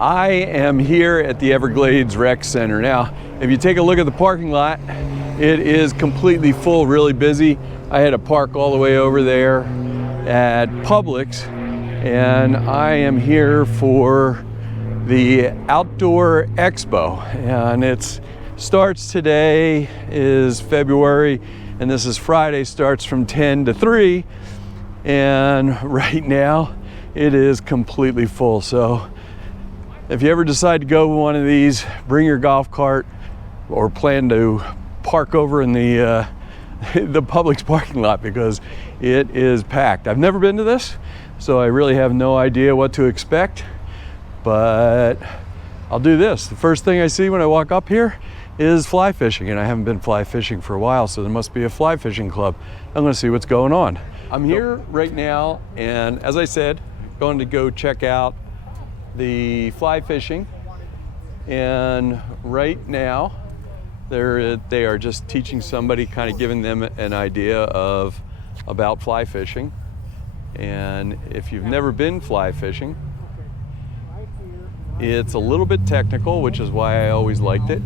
I am here at the Everglades Rec Center. Now, if you take a look at the parking lot, it is completely full, really busy. I had to park all the way over there at Publix, and I am here for the Outdoor Expo, and it starts today, is February, and this is Friday, starts from 10 to 3, and right now it is completely full. So if you ever decide to go to one of these, bring your golf cart or plan to park over in the Publix parking lot, because it is packed. I've never been to this, so I really have no idea what to expect, but I'll do this. The first thing I see when I walk up here is fly fishing, and I haven't been fly fishing for a while, so there must be a fly fishing club. I'm gonna see what's going on. I'm here right now, and as I said, going to go check out the fly fishing, and right now they are just teaching somebody, kind of giving them an idea about fly fishing. And if you've never been fly fishing, it's a little bit technical, which is why I always liked it.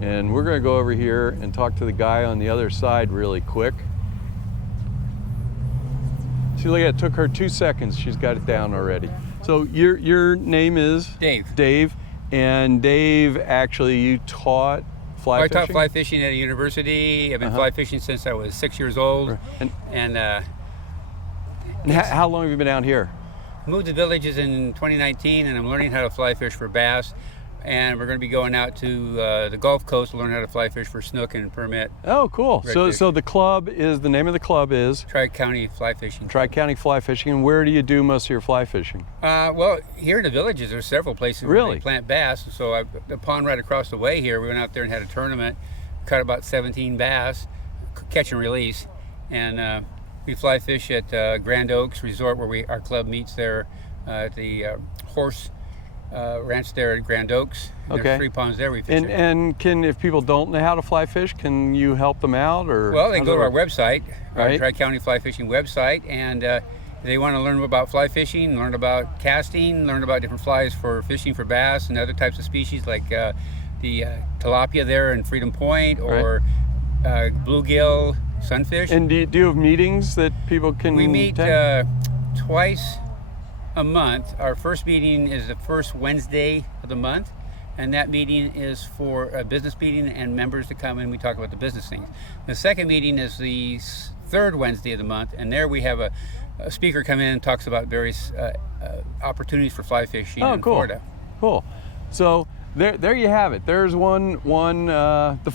And we're going to go over here and talk to the guy on the other side really quick. See, look at it, took her 2 seconds. She's got it down already. So your name is? Dave. Dave. And Dave, actually, you taught fly fishing? I taught fly fishing at a university. I've been fly fishing since I was 6 years old. And how long have you been out here? Moved to Villages in 2019, and I'm learning how to fly fish for bass. And we're going to be going out to the Gulf Coast to learn how to fly fish for snook and permit. Oh, cool. So the club is, the name of the club is? TriCounty Fly Fishing. TriCounty Fly Fishing. And where do you do most of your fly fishing? Well, here in the Villages, there's several places where they plant bass. So the pond right across the way here, we went out there and had a tournament, caught about 17 bass, catch and release. And we fly fish at Grand Oaks Resort, where our club meets there at the horse ranch there at Grand Oaks. Okay. There's 3 ponds there we fish. And if people don't know how to fly fish, can you help them out? Or well, they can go to our website, our TriCounty Fly Fishing website, and they want to learn about fly fishing, learn about casting, learn about different flies for fishing for bass and other types of species, like the tilapia there in Freedom Point, or bluegill, sunfish. And do you have meetings that people can We meet twice a month. Our first meeting is the first Wednesday of the month, and that meeting is for a business meeting and members to come and we talk about the business things. The second meeting is the third Wednesday of the month, and there we have a speaker come in and talks about various opportunities for fly fishing in Florida. Cool. So there you have it. There's the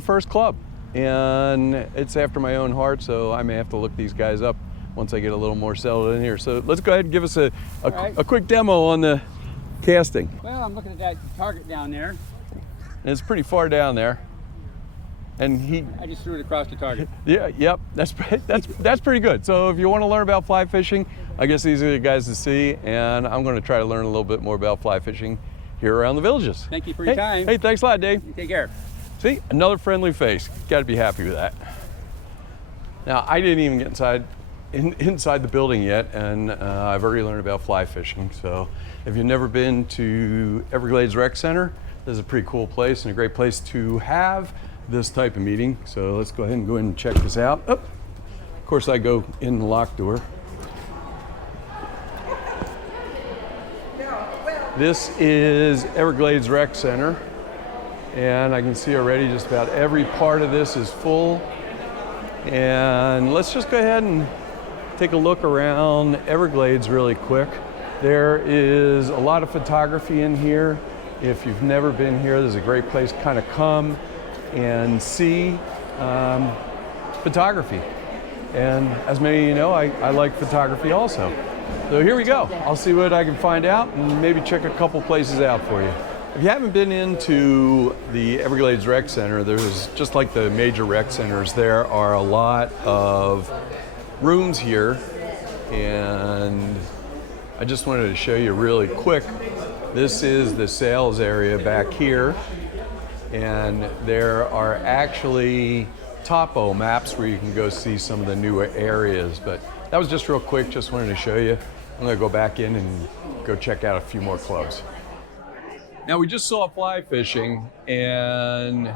first club, and it's after my own heart, so I may have to look these guys up once I get a little more settled in here. So let's go ahead and give us a quick demo on the casting. Well, I'm looking at that target down there. And it's pretty far down there. And I just threw it across the target. Yep, that's pretty good. So if you want to learn about fly fishing, I guess these are the guys to see, and I'm going to try to learn a little bit more about fly fishing here around the Villages. Thank you for your time. Hey, thanks a lot, Dave. You take care. See, another friendly face. Got to be happy with that. Now, I didn't even get inside the building yet, and I've already learned about fly fishing. So if you've never been to Everglades Rec Center, this is a pretty cool place and a great place to have this type of meeting. So let's go ahead and check this out. Oh, of course, I go in the locked door. This is Everglades Rec Center, and I can see already just about every part of this is full. And let's just go ahead and take a look around Everglades really quick. There is a lot of photography in here. If you've never been here, this is a great place to kind of come and see photography. And as many of you know, I like photography also. So here we go. I'll see what I can find out and maybe check a couple places out for you. If you haven't been into the Everglades Rec Center, there's, just like the major rec centers, there are a lot of rooms here, and I just wanted to show you really quick. This is the sales area back here, and there are actually topo maps where you can go see some of the newer areas. But that was just real quick, just wanted to show you. I'm gonna go back in and go check out a few more clubs. Now we just saw fly fishing, and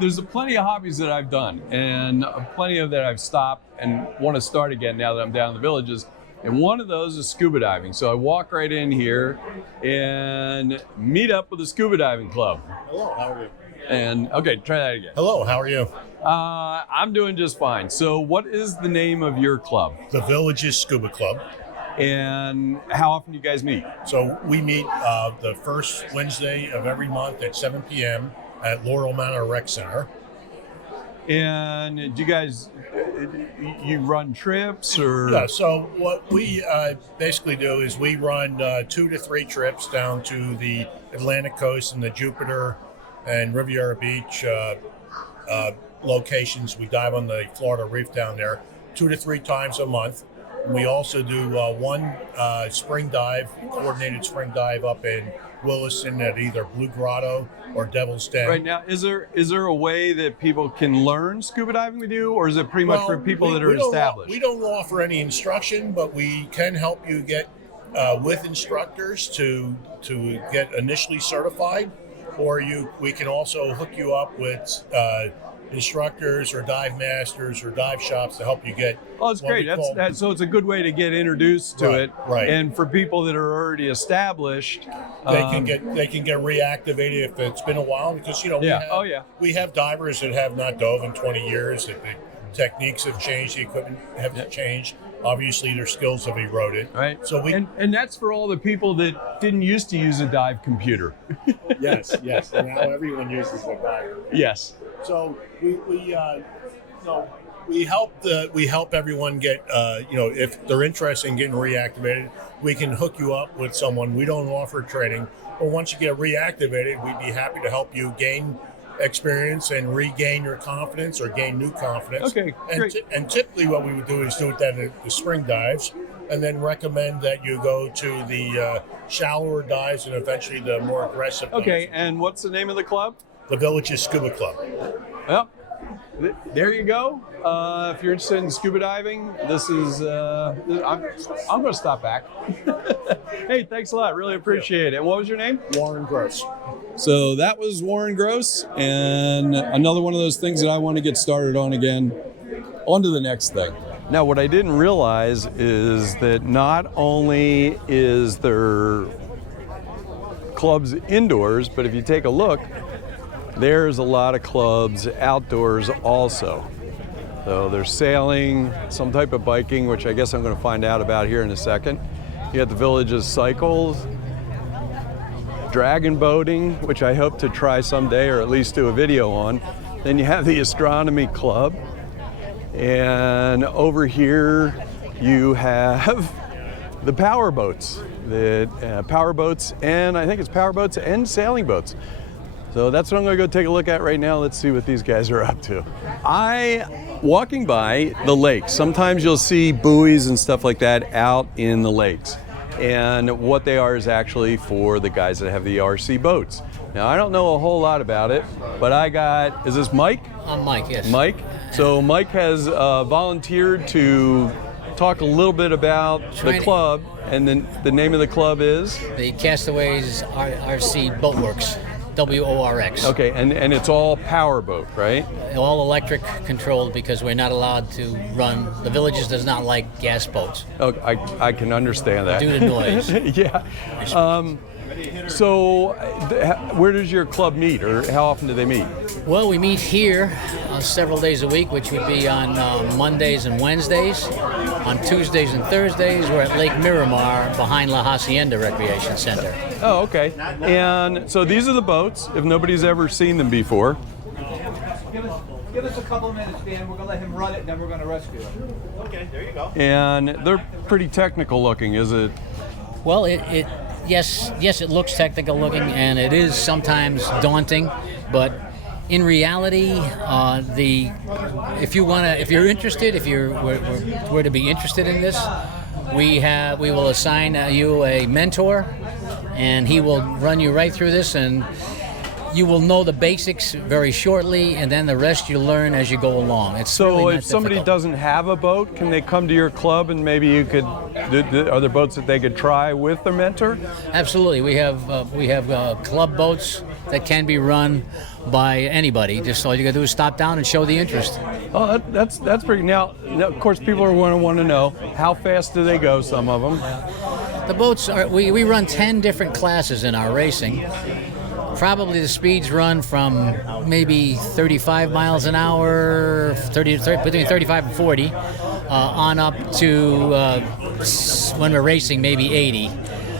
there's plenty of hobbies that I've done, and plenty of that I've stopped and want to start again now that I'm down in the Villages. And one of those is scuba diving. So I walk right in here and meet up with the scuba diving club. Hello, how are you? And okay, try that again. Hello, how are you? I'm doing just fine. So what is the name of your club? The Villages Scuba Club. And how often do you guys meet? So we meet the first Wednesday of every month at 7 p.m. at Laurel Manor Rec Center. And do you guys, you run trips or? Yeah, so what we basically do is we run 2 to 3 trips down to the Atlantic coast and the Jupiter and Riviera Beach locations. We dive on the Florida Reef down there 2 to 3 times a month. We also do one spring dive, coordinated spring dive up in Williston at either Blue Grotto or Devil's Den. Right now, is there a way that people can learn scuba diving with you, or is it pretty much for people that are established? We don't offer any instruction, but we can help you get with instructors to get initially certified, or we can also hook you up with instructors or dive masters or dive shops to help you get. Oh, that's great. So it's a good way to get introduced to it. Right. And for people that are already established, they can get reactivated if it's been a while, because we have divers that have not dove in 20 years. That the techniques have changed, the equipment have changed. Obviously, their skills have eroded. Right. So and that's for all the people that didn't used to use a dive computer. Yes. And now everyone uses a dive. Yes. So we help everyone get if they're interested in getting reactivated, we can hook you up with someone. We don't offer training, but once you get reactivated, we'd be happy to help you gain experience and regain your confidence or gain new confidence. Okay, great. And typically what we would do is do it then at the spring dives, and then recommend that you go to the shallower dives and eventually the more aggressive dives. Okay, and what's the name of the club? The Villages Scuba Club. Well, there you go. If you're interested in scuba diving, this is. I'm going to stop back. Hey, thanks a lot. Really appreciate it. And what was your name? Warren Gross. So that was Warren Gross, and another one of those things that I want to get started on again. On to the next thing. Now, what I didn't realize is that not only is there clubs indoors, but if you take a look, there's a lot of clubs outdoors also. So there's sailing, some type of biking, which I guess I'm going to find out about here in a second. You got the Villages Cycles, dragon boating, which I hope to try someday or at least do a video on. Then you have the Astronomy Club. And over here you have the power boats, and I think it's power boats and sailing boats. So that's what I'm going to go take a look at right now. Let's see what these guys are up to. Walking by the lakes, sometimes you'll see buoys and stuff like that out in the lakes. And what they are is actually for the guys that have the RC boats. Now, I don't know a whole lot about it, but is this Mike? I'm Mike, yes. Mike? So Mike has volunteered to talk a little bit about the club, and then the name of the club is? The Castaways RC Boatworks, WORX. Okay, and it's all power boat, right? All electric controlled because we're not allowed to run. The Villages does not like gas boats. Oh, I can understand that. Due to noise. Yeah. So where does your club meet, or how often do they meet? Well, we meet here several days a week, which would be on Mondays and Wednesdays. On Tuesdays and Thursdays, we're at Lake Miramar behind La Hacienda Recreation Center. Oh, okay. And so these are the boats, if nobody's ever seen them before. Give us a couple of minutes, Dan. We're going to let him run it, and then we're going to rescue him. Okay, there you go. And they're pretty technical looking, is it? Well, yes, it looks technical looking, and it is sometimes daunting, but in reality, if you're interested, if you were to be interested in this, we will assign you a mentor, and he will run you right through this, and you will know the basics very shortly, and then the rest you learn as you go along. It's So really if not somebody difficult. doesn't have a boat, can they come to your club and maybe you could, are there boats that they could try with their mentor? Absolutely, we have club boats that can be run by anybody. Just all you gotta do is stop down and show the interest. Oh, that's pretty. Now, of course, people are going to want to know how fast do they go. Some of them. The boats are, we run 10 different classes in our racing. Probably the speeds run from maybe 35 miles an hour, between 35 and 40, on up to when we're racing maybe 80.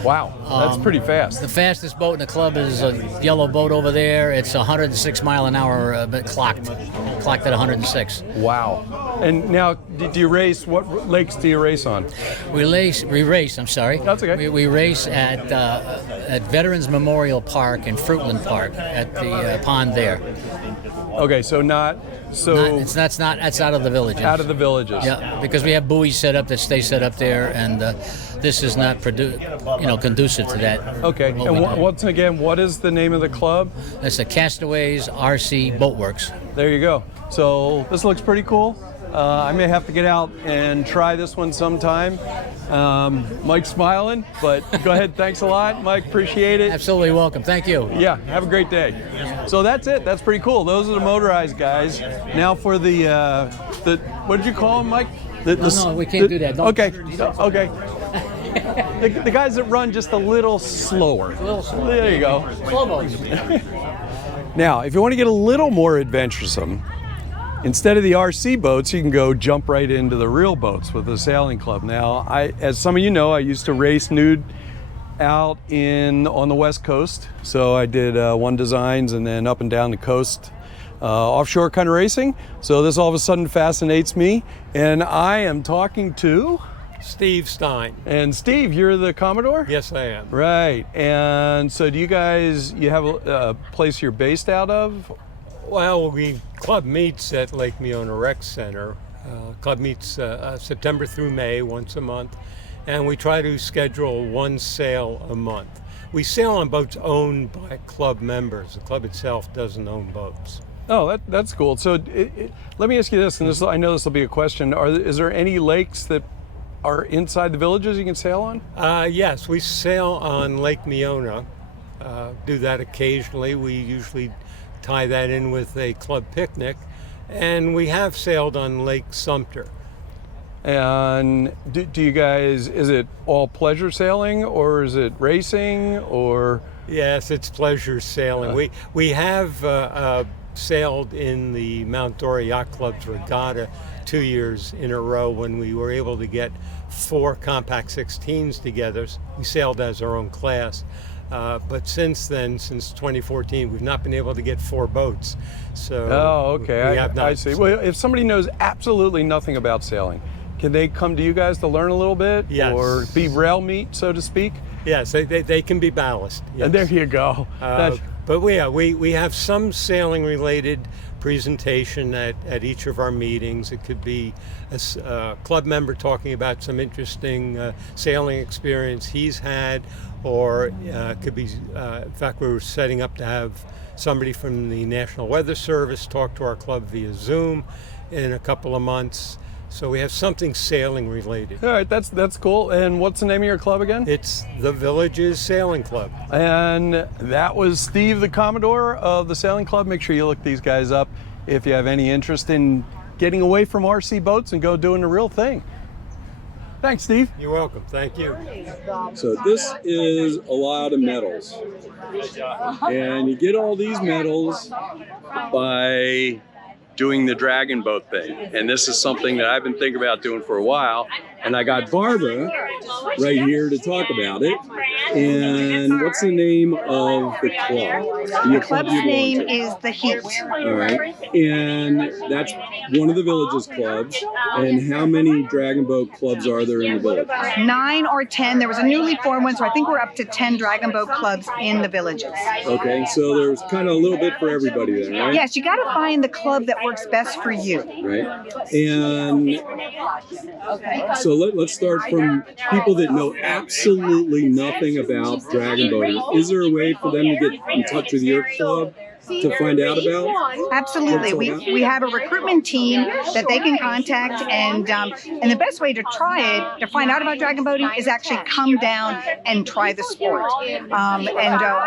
Wow, that's pretty fast. The fastest boat in the club is a yellow boat over there. It's 106 mile an hour, but clocked at 106. Wow. And now, do you race? What lakes do you race on? We race. I'm sorry. That's okay. We race at Veterans Memorial Park in Fruitland Park at the pond there. Okay, so That's out of the villages. out of the villages. Yeah, because we have buoys set up that stay set up there, and this is not conducive to that. Okay, and what is the name of the club? It's the Castaways RC Boatworks. There you go. So this looks pretty cool. I may have to get out and try this one sometime. Mike's smiling, but go ahead. Thanks a lot, Mike. Appreciate it. Absolutely welcome. Thank you. Yeah, have a great day. So that's it. That's pretty cool. Those are the motorized guys. Now for the what did you call them, Mike? No, we can't do that. Don't- Okay. The guys that run just a little slower. There you go. Slow boats. Now, if you want to get a little more adventuresome, instead of the RC boats, you can go jump right into the real boats with the sailing club. Now, as some of you know, I used to race nude out on the West Coast. So I did one designs and then up and down the coast, offshore kind of racing. So this all of a sudden fascinates me. And I am talking to Steve Stein. And Steve, you're the Commodore? Yes, I am. Right. And so do you have a place you're based out of? Well, club meets at Lake Meona Rec Center. Club meets September through May once a month, and we try to schedule one sail a month. We sail on boats owned by club members. The club itself doesn't own boats. Oh, that's cool. So let me ask you this, and I know this will be a question. Is there any lakes that are inside the villages you can sail on? Yes, we sail on Lake Meona. Do that occasionally. We usually tie that in with a club picnic, and we have sailed on Lake Sumter. And do you guys, is it all pleasure sailing or is it racing or? Yes, it's pleasure sailing. We have sailed in the Mount Dora Yacht Club's regatta 2 years in a row when we were able to get 4 compact 16s together. We sailed as our own class. But since then, since 2014, we've not been able to get 4 boats. So okay. We have not. I see. Well, if somebody knows absolutely nothing about sailing, can they come to you guys to learn a little bit? Yes. Or be rail meat, so to speak? Yes, they can be ballast. Yes. And there you go. But we have some sailing related presentation at each of our meetings. It could be a club member talking about some interesting sailing experience he's had, or it could be, in fact, we're setting up to have somebody from the National Weather Service talk to our club via Zoom in a couple of months. So we have something sailing related. All right, that's cool. And what's the name of your club again? It's the Villages Sailing Club. And that was Steve, the Commodore of the Sailing Club. Make sure you look these guys up if you have any interest in getting away from RC boats and go doing the real thing. Thanks, Steve. You're welcome. Thank you. So this is a lot of medals. And you get all these medals by doing the dragon boat thing. And this is something that I've been thinking about doing for a while. And I got Barbara right here to talk about it. And what's the name of the club? The club's name is The Heat. All right. And that's one of the Villages clubs. And how many dragon boat clubs are there in the village? 9 or 10. There was a newly formed one, so I think we're up to 10 dragon boat clubs in the villages. Okay, so there's kind of a little bit for everybody then, right? Yes, you got to find the club that works best for you. Right. And so let's start from people that know absolutely nothing about dragon boating. Is there a way for them to get in touch with your club to find out about? Absolutely. We have a recruitment team that they can contact, and the best way to try it, to find out about dragon boating, is actually come down and try the sport.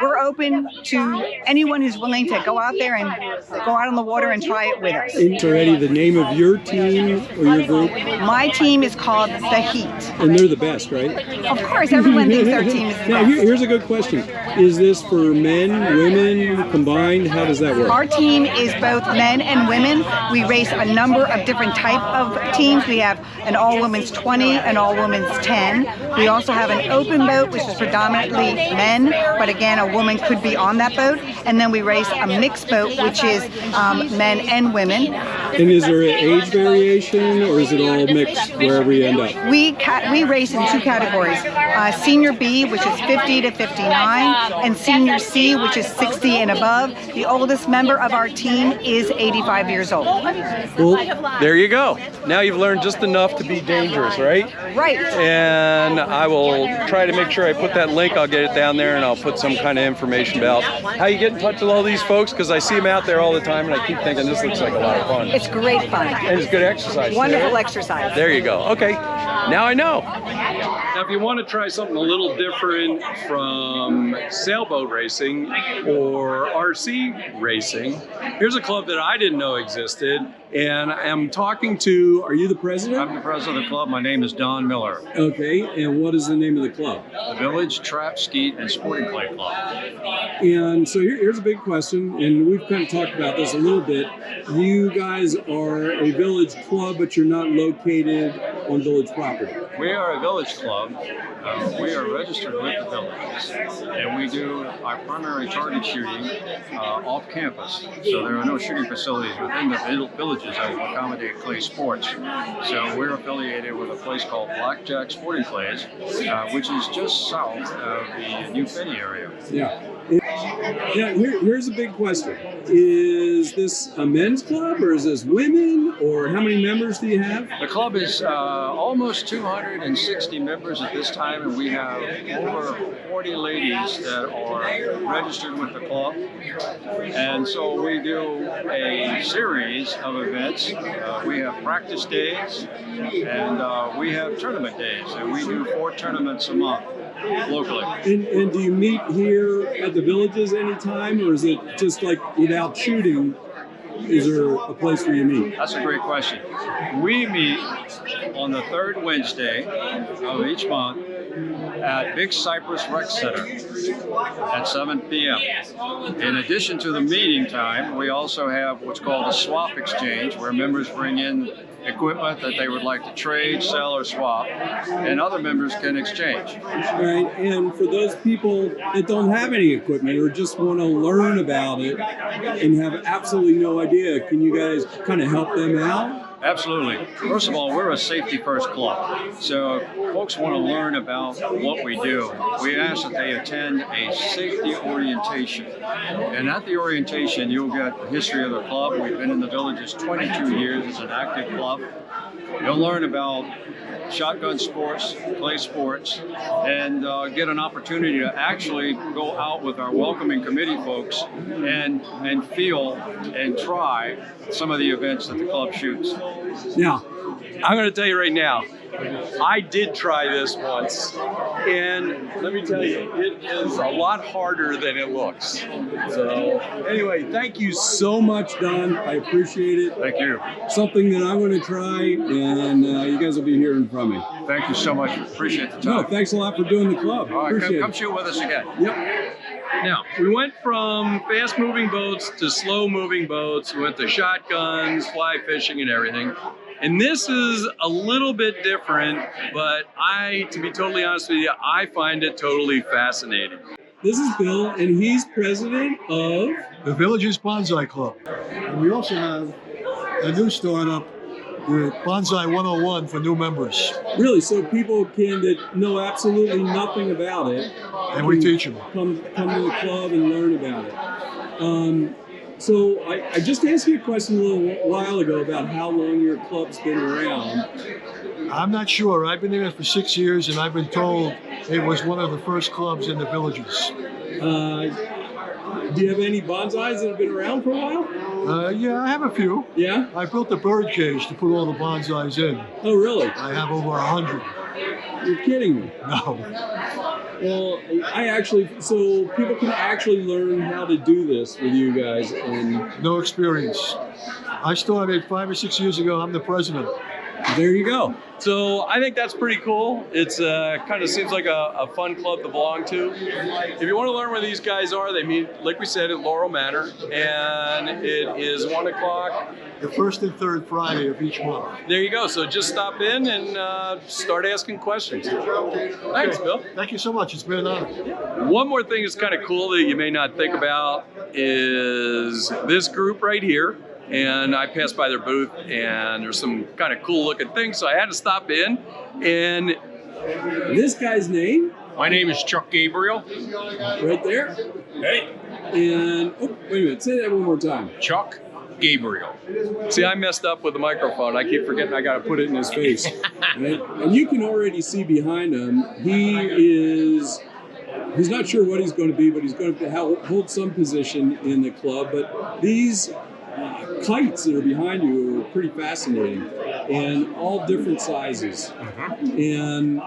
We're open to anyone who's willing to go out there and go out on the water and try it with us. And already the name of your team or your group? My team is called the Heat. And they're the best, right? Of course, everyone thinks their team is the Now, best. here's a good question. Is this for men, women, combined? How does that work? Our team is both men and women. We race a number of different type of teams. We have an all-women's 20, an all-women's 10. We also have an open boat, which is predominantly men, but again, a woman could be on that boat. And then we race a mixed boat, which is men and women. And is there an age variation, or is it all mixed wherever you end up? We race in two categories: Senior B, which is 50 to 59, and Senior C, which is 60 and above. The oldest member of our team is 85 years old. Well, there you go. Now you've learned just enough to be dangerous, right? Right. And I will try to make sure I put that link. I'll get it down there, and I'll put some kind of information about how you get in touch with all these folks, because I see them out there all the time, and I keep thinking this looks like a lot of fun. It's great fun. And it's good exercise. Wonderful exercise. There you go. Okay, now I know. Now, if you want to try something a little different from sailboat racing or RC racing, here's a club that I didn't know existed, and I'm talking to, are you the president? I'm the president of the club. My name is Don Miller. Okay, and what is the name of the club? The Village Trap, Skeet, and Sporting Clay Club. And so here's a big question, and we've kind of talked about this a little bit. You guys are a village club, but you're not located on village property. We are a village club. We are registered with the villages, and we do our primary target shooting off campus. So there are no shooting facilities within the villages that will accommodate clay sports. So we're affiliated with a place called Blackjack Sporting Clays, which is just south of the New Finney area. Yeah. Yeah, here's a big question. Is this a men's club, or is this women, or how many members do you have? The club is almost 260 members at this time, and we have over 40 ladies that are registered with the club. And so we do a series of events. We have practice days, and we have tournament days, and we do 4 tournaments a month locally. And do you meet here at the villages anytime, or is it just like without shooting, is there a place where you meet? That's a great question. We meet on the 3rd Wednesday of each month at Big Cypress Rec Center at 7 p.m. In addition to the meeting time, we also have what's called a swap exchange, where members bring in equipment that they would like to trade, sell, or swap, and other members can exchange. Right, and for those people that don't have any equipment or just want to learn about it and have absolutely no idea, can you guys kind of help them out? Absolutely. First of all, we're a safety-first club. So if folks want to learn about what we do, we ask that they attend a safety orientation. And at the orientation, you'll get the history of the club. We've been in the villages 22 years as an active club. You'll learn about shotgun sports, clay sports, and get an opportunity to actually go out with our welcoming committee folks and feel and try some of the events that the club shoots. Now, I'm going to tell you right now, I did try this once, and let me tell you, it is a lot harder than it looks. So anyway, thank you so much, Don. I appreciate it. Thank you. Something that I'm going to try, and you guys will be hearing from me. Thank you so much. Appreciate the time. No, thanks a lot for doing the club. All right, Appreciate come it. shoot with us again. Yep. Now, we went from fast-moving boats to slow-moving boats. We went to shotguns, fly fishing, and everything. And this is a little bit different, but to be totally honest with you, I find it totally fascinating. This is Bill, and he's president of the Villages Bonsai Club. And we also have a new startup with Bonsai 101 for new members. Really, so people that know absolutely nothing about it. And we teach them. Come to the club and learn about it. So I just asked you a question a little while ago about how long your club's been around. I'm not sure. I've been there for 6 years, and I've been told it was one of the first clubs in the villages. Do you have any bonsais that have been around for a while? Yeah, I have a few. Yeah? I built a bird cage to put all the bonsais in. Oh, really? I have over 100. You're kidding me. No. Well, so people can actually learn how to do this with you guys. And No experience. I started 5 or 6 years ago. I'm the president. there you go. So I think that's pretty cool. It's kind of seems like a fun club to belong to. If you want to learn where these guys are, they meet, like we said, at Laurel Manor, and it is 1 o'clock. The first and third Friday of each month. There you go. So just stop in and start asking questions. Thanks, Bill. Thank you so much. It's been an honor. One more thing that's kind of cool that you may not think about is this group right here. And I passed by their booth, and there's some kind of cool looking things, so I had to stop in. And this guy's name? My name is Chuck Gabriel. Right there. Hey. And, oh, wait a minute, say that one more time. Chuck Gabriel. See, I messed up with the microphone. I keep forgetting I got to put it in his face. Right? And you can already see behind him, he's not sure what he's going to be, but he's going to hold some position in the club. But these kites that are behind you are pretty fascinating, and all different sizes. And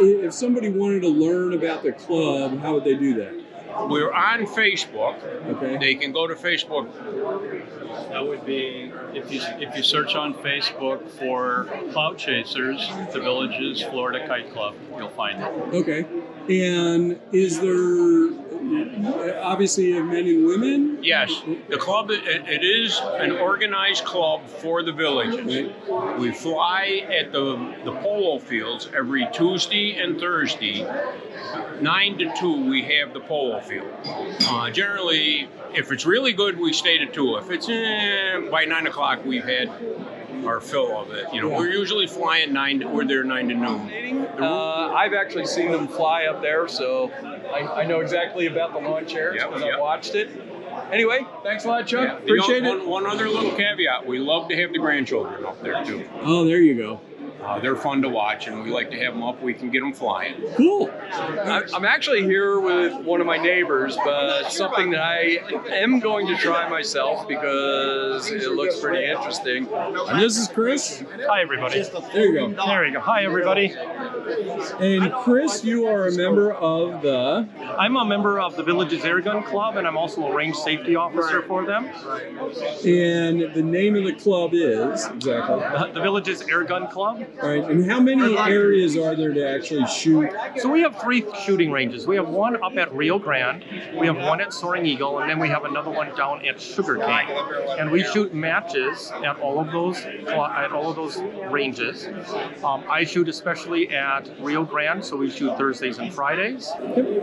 if somebody wanted to learn about the club, how would they do that? We're on Facebook. Okay. They can go to Facebook. That would be if you search on Facebook for Cloud Chasers, the Villages Florida Kite Club, you'll find it. Okay. And is there obviously men and women? Yes, the club, it is an organized club for the villages. We fly at the polo fields every Tuesday and Thursday. 9 to 2, we have the polo field. Generally, if it's really good, we stay to 2. If it's by 9 o'clock, we've had our fill of it. We're usually flying we're there 9 to noon. I've actually seen them fly up there, so I know exactly about the lawn chairs because I watched it. Anyway, thanks a lot, Chuck. Yeah, Appreciate it. One other little caveat, we love to have the grandchildren up there too. Oh, there you go. They're fun to watch, and we like to have them up. We can get them flying. Cool. I'm actually here with one of my neighbors, but something that I am going to try myself because it looks pretty interesting. And this is Chris. Hi, everybody. There you go. There we go. Hi, everybody. And Chris, you are a member of the... I'm a member of the Villages Air Gun Club, and I'm also a range safety officer for them. And the name of the club is, exactly? The Villages Air Gun Club. All right, and how many areas are there to actually shoot? So we have 3 shooting ranges. We have one up at Rio Grande, we have one at Soaring Eagle, and then we have another one down at Sugarcane. And we shoot matches at all of those ranges. I shoot especially at Rio Grande, so we shoot Thursdays and Fridays.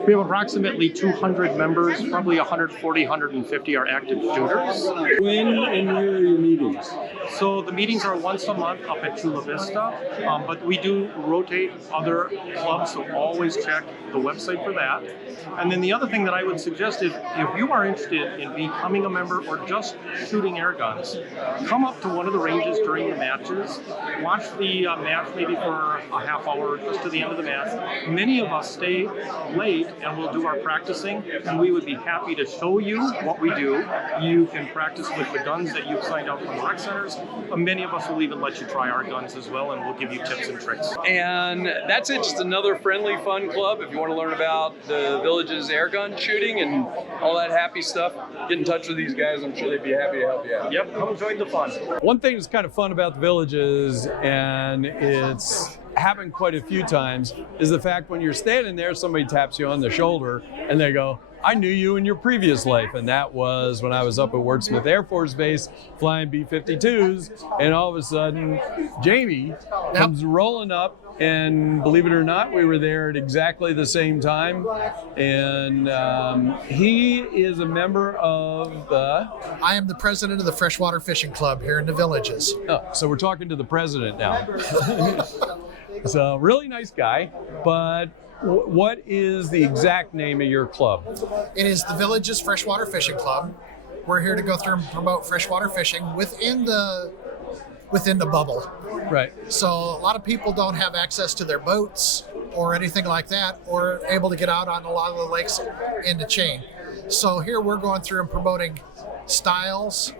We have approximately 200 members, probably 140, 150 are active shooters. When and where are your meetings? So the meetings are once a month up at Chula Vista. But we do rotate other clubs, so always check the website for that. And then the other thing that I would suggest is if you are interested in becoming a member or just shooting air guns, come up to one of the ranges during the matches, watch the match maybe for a half hour just to the end of the match. Many of us stay late and we'll do our practicing, and we would be happy to show you what we do. You can practice with the guns that you've signed up from the rec centers. Many of us will even let you try our guns as well, and we'll give you tips and tricks. And that's it, just another friendly, fun club. If you want to learn about the Villages air gun shooting and all that happy stuff, get in touch with these guys. I'm sure they'd be happy to help you out. Yep, come join the fun. One thing that's kind of fun about the Villages, and it's happened quite a few times, is the fact when you're standing there, somebody taps you on the shoulder and they go, I knew you in your previous life. And that was when I was up at Wordsmith Air Force Base flying B-52s, and all of a sudden Jamie comes rolling up, and believe it or not, we were there at exactly the same time. And he is a member of the... I am the president of the Freshwater Fishing Club here in the Villages. Oh, so we're talking to the president now. So really nice guy, but what is the exact name of your club? It is the Villages Freshwater Fishing Club. We're here to go through and promote freshwater fishing within the bubble. Right. So a lot of people don't have access to their boats or anything like that, or able to get out on a lot of the lakes in the chain. So here we're going through and promoting styles,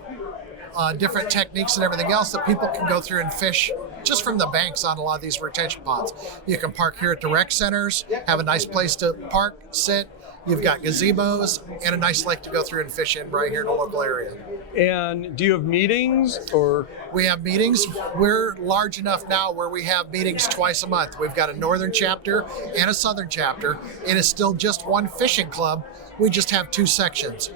different techniques and everything else that people can go through and fish just from the banks on a lot of these retention ponds. You can park here at the rec centers, have a nice place to park, sit. You've got gazebos and a nice lake to go through and fish in right here in the local area. And do you have meetings or? We have meetings. We're large enough now where we have meetings twice a month. We've got a northern chapter and a southern chapter. It is still just one fishing club. We just have 2 sections.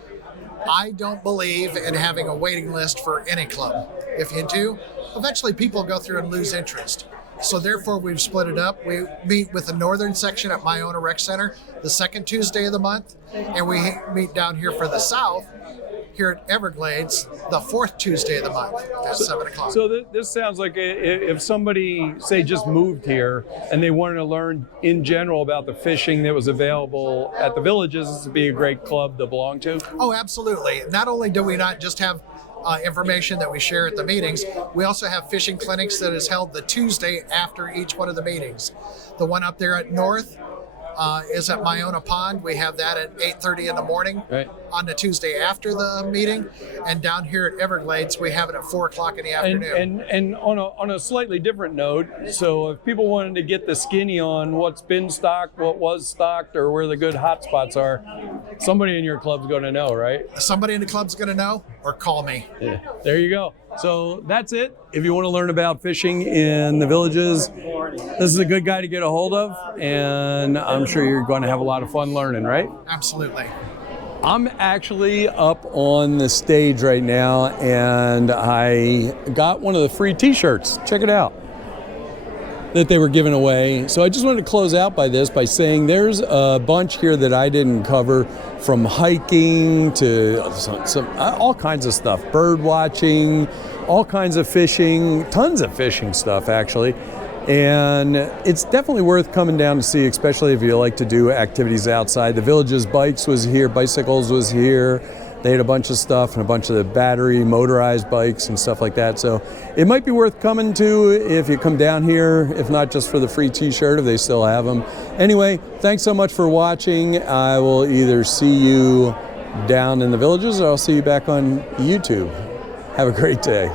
I don't believe in having a waiting list for any club. If you do, eventually people go through and lose interest. So therefore, we've split it up. We meet with the northern section at Iona Rec Center the second Tuesday of the month, and we meet down here for the south here at Everglades the 4th Tuesday of the month at 7 o'clock. So this sounds like if somebody, say, just moved here and they wanted to learn in general about the fishing that was available at the Villages, this would be a great club to belong to? Oh, absolutely. Not only do we not just have information that we share at the meetings, we also have fishing clinics that is held the Tuesday after each one of the meetings. The one up there at North is at Iona Pond. We have that at 8:30 in the morning on the Tuesday after the meeting. And down here at Everglades, we have it at 4 o'clock in the afternoon. And on a slightly different note, so if people wanted to get the skinny on what's been stocked, what was stocked, or where the good hot spots are, somebody in your club's going to know, right? Somebody in the club's going to know, or call me. Yeah, there you go. So that's it. If you want to learn about fishing in the Villages, this is a good guy to get a hold of, and I'm sure you're going to have a lot of fun learning, right? Absolutely. I'm actually up on the stage right now, and I got one of the free t-shirts. Check it out, that they were giving away. So I just wanted to close out by saying there's a bunch here that I didn't cover, from hiking to some all kinds of stuff, bird watching, all kinds of fishing, tons of fishing stuff actually. And it's definitely worth coming down to see, especially if you like to do activities outside. The Villages Bikes was here, bicycles was here. They had a bunch of stuff and a bunch of the battery motorized bikes and stuff like that. So it might be worth coming to if you come down here, if not just for the free t-shirt, if they still have them. Anyway, thanks so much for watching. I will either see you down in the Villages or I'll see you back on YouTube. Have a great day.